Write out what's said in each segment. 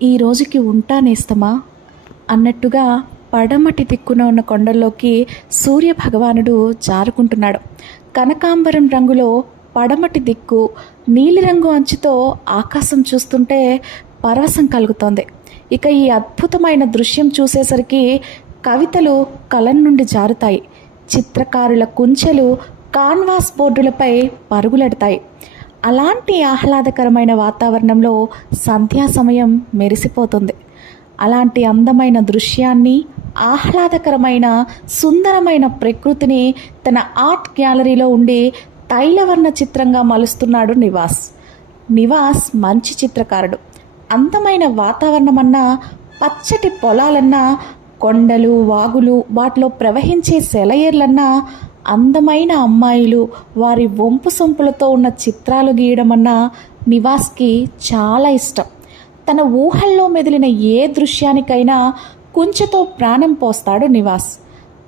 ఈ రోజుకి ఉంటానేస్తమా అన్నట్టుగా పడమటి దిక్కున ఉన్న కొండల్లోకి సూర్య భగవానుడు జారుకుంటున్నాడు. కనకాంబరం రంగులో పడమటి దిక్కు నీలిరంగు అంచుతో ఆకాశం చూస్తుంటే పరవశం కలుగుతోంది. ఇక ఈ అద్భుతమైన దృశ్యం చూసేసరికి కవితలు కలం నుండి జారుతాయి. చిత్రకారుల కుంచెలు కాన్వాస్ బోర్డులపై పరుగులెడతాయి. అలాంటి ఆహ్లాదకరమైన వాతావరణంలో సంధ్యా సమయం మెరిసిపోతుంది. అలాంటి అందమైన దృశ్యాన్ని ఆహ్లాదకరమైన సుందరమైన ప్రకృతిని తన ఆర్ట్ గ్యాలరీలో ఉండే తైలవర్ణ చిత్రంగా మలుస్తున్నాడు నివాస్. నివాస్ మంచి చిత్రకారుడు. అందమైన వాతావరణం అన్నా పచ్చటి పొలాలన్నా కొండలు వాగులు వాటిలో ప్రవహించే సెలయేర్లన్నా అందమైన అమ్మాయిలు వారి వంపు సొంపులతో ఉన్న చిత్రాలు గీయడం అన్న నివాస్కి చాలా ఇష్టం. తన ఊహల్లో మెదిలిన ఏ దృశ్యానికైనా కుంచెతో ప్రాణం పోస్తాడు నివాస్.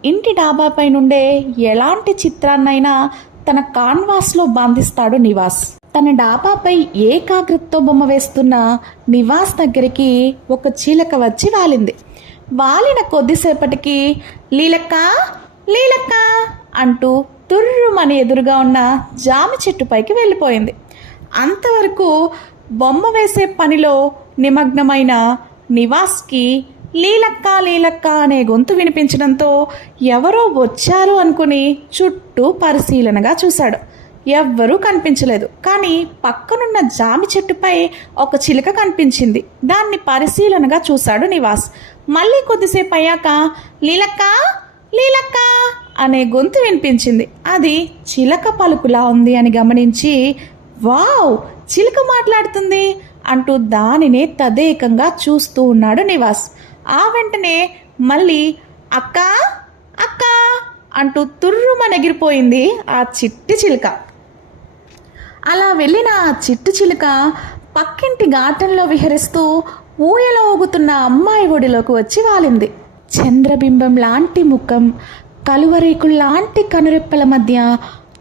ఇంటి డాబాపై నుండే ఎలాంటి చిత్రాన్నైనా తన కాన్వాస్లో బంధిస్తాడు నివాస్. తన డాబాపై ఏకాగ్రతతో బొమ్మ వేస్తున్న నివాస్ దగ్గరికి ఒక చీలక వచ్చి వాలింది. వాలిన కొద్దిసేపటికి లీలక్క లీలక్క అంటూ తుర్రుమని ఎదురుగా ఉన్న జామి చెట్టుపైకి వెళ్ళిపోయింది. అంతవరకు బొమ్మ వేసే పనిలో నిమగ్నమైన నివాస్కి లీలక్క లీలక్క అనే గొంతు వినిపించడంతో ఎవరో వచ్చారు అనుకుని చుట్టూ పరిశీలనగా చూశాడు. ఎవ్వరూ కనిపించలేదు. కానీ పక్కనున్న జామి చెట్టుపై ఒక చిలుక కనిపించింది. దాన్ని పరిశీలనగా చూశాడు నివాస్. మళ్ళీ కొద్దిసేపు అయ్యాక లీలక్క లీలక్క అనే గొంతు వినిపించింది. అది చిలక పలుకులా ఉంది అని గమనించి వావ్ చిలుక మాట్లాడుతుంది అంటూ దానినే తదేకంగా చూస్తూ ఉన్నాడు నివాస్. ఆ వెంటనే మళ్ళీ అక్క అక్క అంటూ తుర్రుమనెగిరిపోయింది ఆ చిట్టి చిలుక. అలా వెళ్ళిన ఆ చిట్టు చిలుక పక్కింటి గాటంలో విహరిస్తూ ఊయలో ఊగుతున్న అమ్మాయి ఒడిలోకి వచ్చి వాలింది. చంద్రబింబం లాంటి ముఖం కలువరేకుల్లాంటి కనురెప్పల మధ్య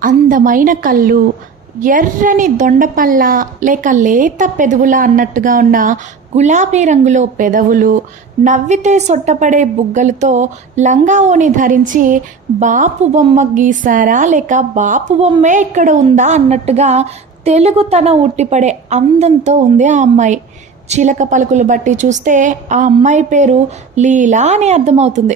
అందమైన కళ్ళు ఎర్రని దొండపల్ల లేక లేత పెదవుల అన్నట్టుగా ఉన్న గులాబీ రంగులో పెదవులు నవ్వితే సొట్టపడే బుగ్గలతో లంగా ధరించి బాపు బొమ్మ గీసారా లేక బాపు బొమ్మే ఇక్కడ ఉందా అన్నట్టుగా తెలుగుతన ఉట్టిపడే అందంతో ఉంది ఆ అమ్మాయి. చిలక పలుకులు బట్టి చూస్తే ఆ అమ్మాయి పేరు లీలా అని అర్థమవుతుంది.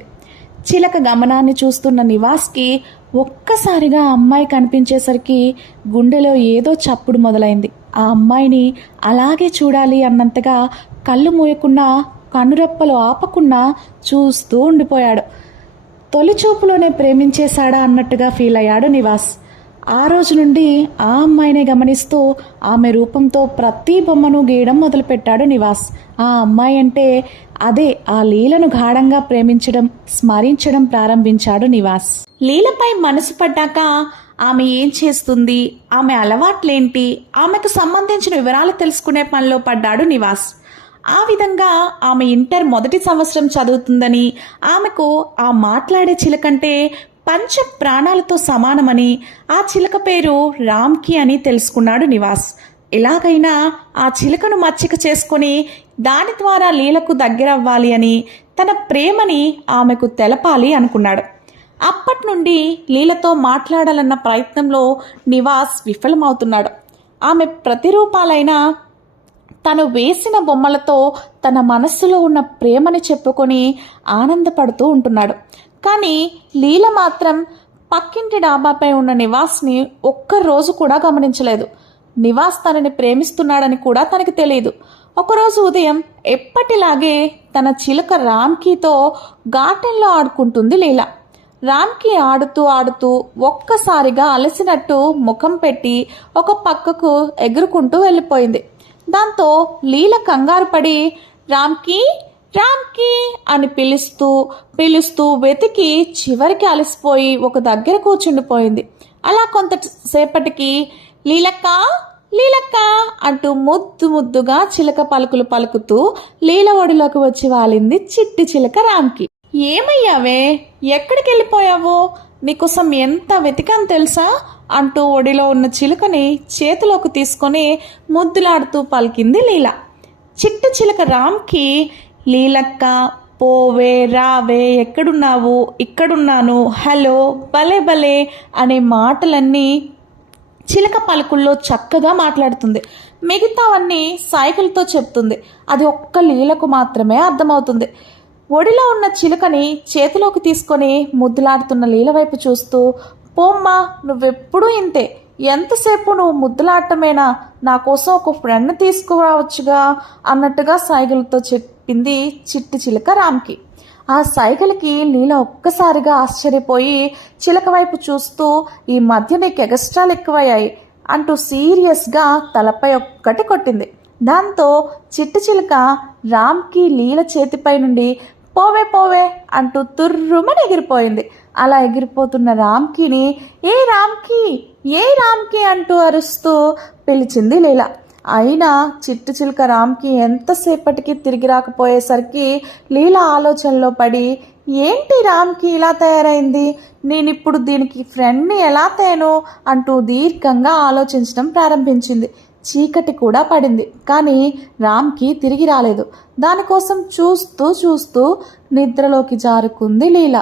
చిలక గమనాన్ని చూస్తున్న నివాస్కి ఒక్కసారిగా ఆ అమ్మాయి కనిపించేసరికి గుండెలో ఏదో చప్పుడు మొదలైంది. ఆ అమ్మాయిని అలాగే చూడాలి అన్నంతగా కళ్ళు మూయకుండా కనురెప్పలు ఆపకుండా చూస్తూ ఉండిపోయాడు. తొలిచూపులోనే ప్రేమించేశాడా అన్నట్టుగా ఫీల్ అయ్యాడు నివాస్. ఆ రోజు నుండి ఆ అమ్మాయినే గమనిస్తూ ఆమె రూపంతో ప్రతి బొమ్మను గీయడం మొదలుపెట్టాడు నివాస్. ఆ అమ్మాయి అంటే అదే ఆ లీలను గాఢంగా ప్రేమించడం స్మరించడం ప్రారంభించాడు నివాస్. లీలపై మనసు పడ్డాక ఆమె ఏం చేస్తుంది? ఆమె అలవాట్లేంటి? ఆమెకు సంబంధించిన వివరాలు తెలుసుకునే పనిలో పడ్డాడు నివాస్. ఆ విధంగా ఆమె ఇంటర్ మొదటి సంవత్సరం చదువుతుందని ఆమెకు ఆ మాట్లాడే చిలకంటే పంచ ప్రాణాలతో సమానమని ఆ చిలక పేరు రామ్కి అని తెలుసుకున్నాడు నివాస్. ఎలాగైనా ఆ చిలకను మచ్చిక చేసుకొని దాని ద్వారా లీలకు దగ్గరవ్వాలి అని తన ప్రేమని ఆమెకు తెలపాలి అనుకున్నాడు. అప్పటి నుండి లీలతో మాట్లాడాలన్న ప్రయత్నంలో నివాస్ విఫలమవుతున్నాడు. ఆమె ప్రతిరూపాలైన తను వేసిన బొమ్మలతో తన మనస్సులో ఉన్న ప్రేమని చెప్పుకొని ఆనందపడుతూ ఉంటున్నాడు. కానీ లీల మాత్రం పక్కింటి డాబాపై ఉన్న నివాస్ని ఒక్కరోజు కూడా గమనించలేదు. నివాస్ తనని ప్రేమిస్తున్నాడని కూడా తనకి తెలియదు ఒకరోజు ఉదయం ఎప్పటిలాగే తన చిలుక రామ్కీతో గార్డెన్లో ఆడుకుంటుంది లీల. రామ్కి ఆడుతూ ఆడుతూ ఒక్కసారిగా అలసినట్టు ముఖం పెట్టి ఒక పక్కకు ఎగురుకుంటూ వెళ్ళిపోయింది. దాంతో లీల కంగారు పడి రామ్కి రామ్కి అని పిలుస్తూ పిలుస్తూ వెతికి చివరికి అలసిపోయి ఒక దగ్గర కూర్చుండిపోయింది. అలా కొంతసేపటికి లీలక్క లీలక్క అంటూ ముద్దు ముద్దుగా చిలక పలుకులు పలుకుతూ లీల ఒడిలోకి వచ్చి వాలింది చిట్టి చిలక రామ్కి ఏమయ్యావే? ఎక్కడికి వెళ్ళిపోయావు నీకోసం ఎంత వెతికాను తెలుసా? అంటూ ఒడిలో ఉన్న చిలుకని చేతిలోకి తీసుకొని ముద్దులాడుతూ పలికింది లీల. చిట్ట చిలక రామ్కి లీలక్క పోవే రావే ఎక్కడున్నావు? ఇక్కడున్నాను. హలో భలే భలే అనే మాటలన్నీ చిలక పలుకుల్లో చక్కగా మాట్లాడుతుంది. మిగతావన్నీ సైకిల్తో చెప్తుంది. అది ఒక్క లీలకు మాత్రమే అర్థమవుతుంది. ఒడిలో ఉన్న చిలుకని చేతిలోకి తీసుకొని ముద్దులాడుతున్న లీల వైపు చూస్తూ పోమ్మా నువ్వెప్పుడూ ఇంతే. ఎంతసేపు నువ్వు ముద్దులాడటమేనా? నా కోసం ఒక ఫ్రెండ్ తీసుకురావచ్చుగా అన్నట్టుగా సైకిల్తో చెప్పింది చిట్టి చిలక రామ్కి. ఆ సైకిల్కి లీల ఒక్కసారిగా ఆశ్చర్యపోయి చిలక వైపు చూస్తూ ఈ మధ్య నీకు ఎగస్ట్రాలు ఎక్కువయ్యాయి అంటూ సీరియస్గా తలపై ఒక్కటి కొట్టింది. దాంతో చిట్టు చిలక రామ్కి లీల చేతిపై నుండి పోవే పోవే అంటూ తుర్రుమని ఎగిరిపోయింది. అలా ఎగిరిపోతున్న రామ్కిని ఏ రామ్కి ఏ రామ్కి అంటూ అరుస్తూ పిలిచింది లీల. అయినా చిట్టు చిలుక రామ్కి ఎంతసేపటికి తిరిగి రాకపోయేసరికి లీల ఆలోచనలో పడి ఏంటి రామ్కి ఇలా తయారైంది? నేను ఇప్పుడు దీనికి ఫ్రెండ్ని ఎలా తేను? అంటూ దీర్ఘంగా ఆలోచించడం ప్రారంభించింది. చీకటి కూడా పడింది కానీ రామ్కి తిరిగి రాలేదు. దానికోసం చూస్తూ చూస్తూ నిద్రలోకి జారుకుంది లీల.